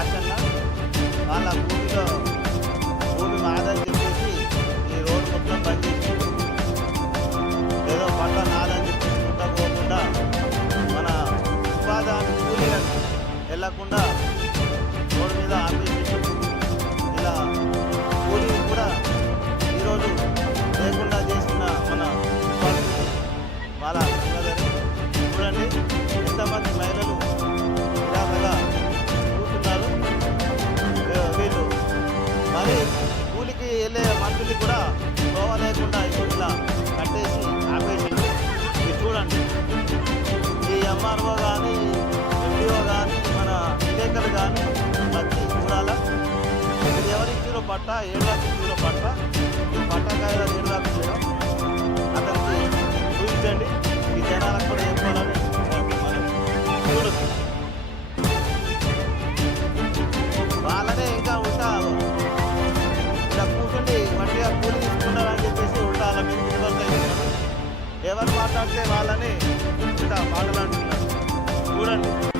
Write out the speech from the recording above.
ఆశంగా వాళ్ళ భూమి మాదని చెప్పేసి ఈ రోడ్డు మొత్తం బంద్ చేసి ఏదో పంట నాదని చెప్పేసి ముందుకు పోకుండా మన ఉపాధి హామీ కూలీలను వెళ్ళకుండా రోడ్డు మీద ఆపేసి ఇలా కూలీలు కూడా ఈరోజు లేకుండా చేసిన మన ఉపాధి వాళ్ళ చూడండి ఎంతమంది మహిళలు నిరాశగా కూర్చున్నారు. వీళ్ళు మరి కూలికి వెళ్ళే మనుషుల్ని కూడా పోవలేకుండా ఇప్పుడు ఇలా కట్టేసి ఆపేసింది. ఇది చూడండి, ఈ ఎంఆర్ఓ కానీ ఎండిఓ కానీ మన విలేకరులు కానీ వచ్చి చూడాలా. ఇది ఎవరిచ్చారో పట్ట 7 లక్షలు ఇచ్చారో పట్ట, ఈ పట్ట కాయలు 7 లక్షలు అతనికి చూపించండి. ఈ జనాలకు కూడా చెప్పాలని మనం చూడొచ్చు. వాళ్ళనే ఇంకా ఉంటారు ఇలా కూర్చుండి మంచిగా కూలి తీసుకుంటారని చెప్పేసి ఉంటాల మీద ఎవరు మాట్లాడితే వాళ్ళని ఇంకా మాట్లాడుతున్నారు చూడండి.